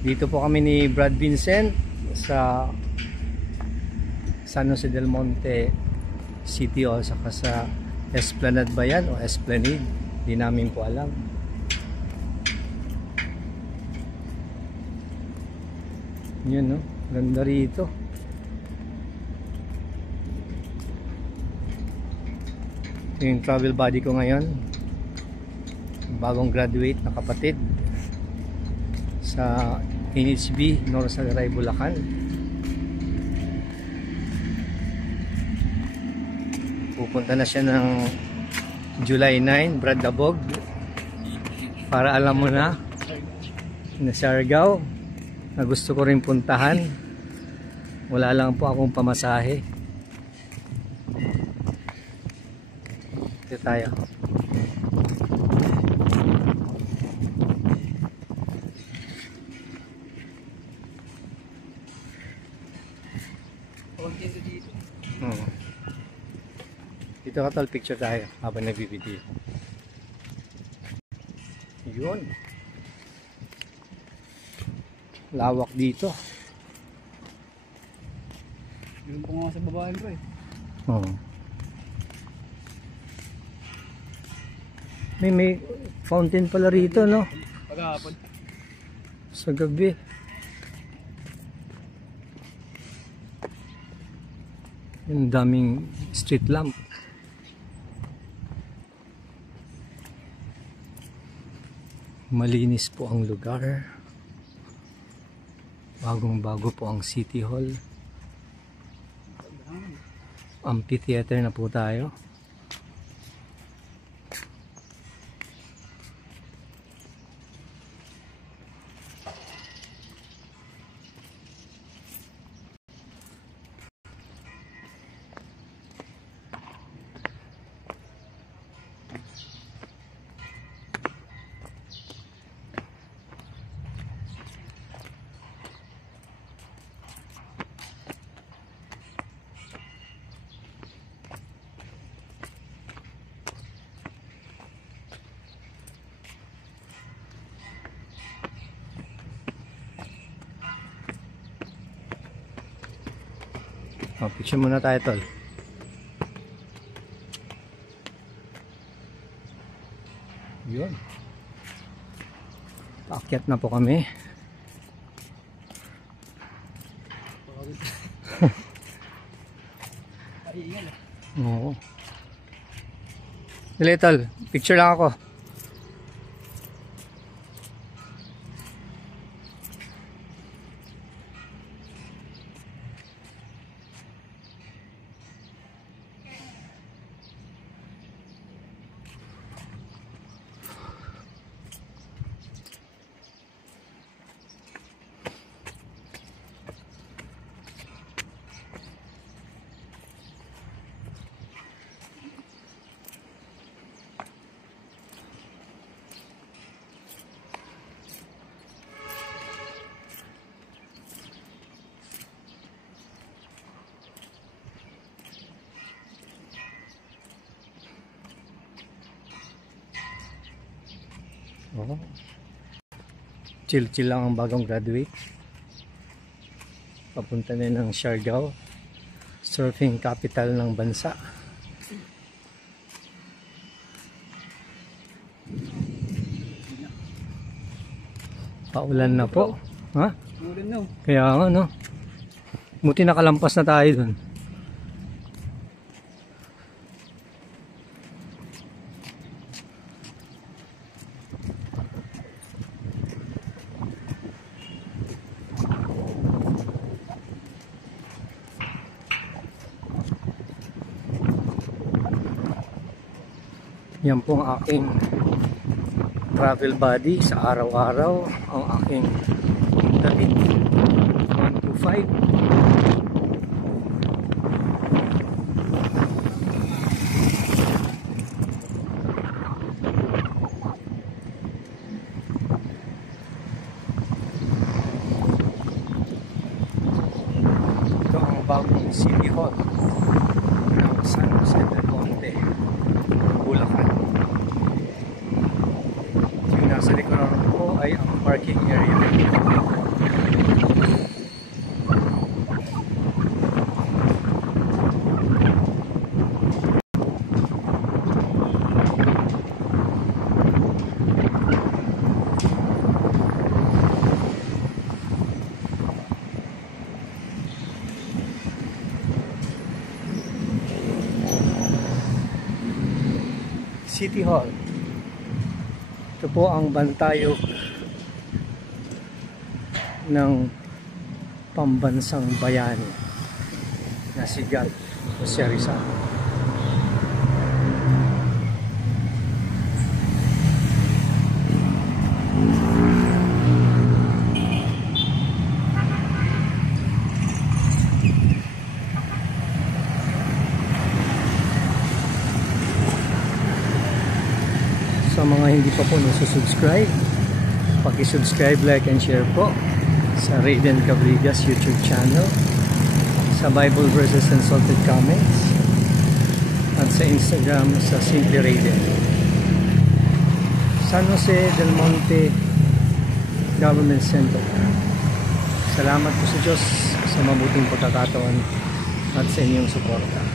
Dito po kami ni Brad Vincent sa San Jose del Monte City o saka sa Esplanade ba yan o Esplanade, di namin po alam. Yun, no? Ganda rito. Ito yung travel buddy ko ngayon, bagong graduate na kapatid sa NHB Norsagaray, Bulacan. Pupunta na siya ng July 9, Brad Dabog, para alam mo na Siargao na gusto ko rin puntahan. Wala lang po akong pamasahe. Ito tayo. Dito ka tol, picture tayo habang nagbibideo. Yun. Lawak dito. Yun po nga sa babae bro eh. Oo. May fountain pala rito, no? Pag-aapon. Sa gabi. Yung daming street lamp. Malinis po ang lugar. Bagong-bago po ang City Hall. Amphitheater na po tayo. Picture muna tayo tol. Yun. Paakyat na po kami. Oo. Dali tol, picture lang ako. Oh. Chill-chill lang ang bagong graduate. Papunta na ng Siargao, surfing capital ng bansa. Paulan na po. Ha? Kaya nga, no? Buti nakalampas na tayo dun. Yan po ang aking travel buddy sa araw-araw, ang aking David 125. Ito ang bagong City Hall ng San Jose del Monte, Bulacan. Yung nasa likuran ko ay ang parking area. City Hall. Ito po ang bantayog ng pambansang bayani na si God Jose Rizal. Sa mga hindi pa po nasusubscribe, paki-subscribe, like and share po sa Raiden Cabrigas YouTube channel, sa Bible Verses and Salted Comments, at sa Instagram sa Simply Raiden. San Jose del Monte Government Center. Salamat po sa Diyos sa mabuting pagkakataon at sa inyong suporta.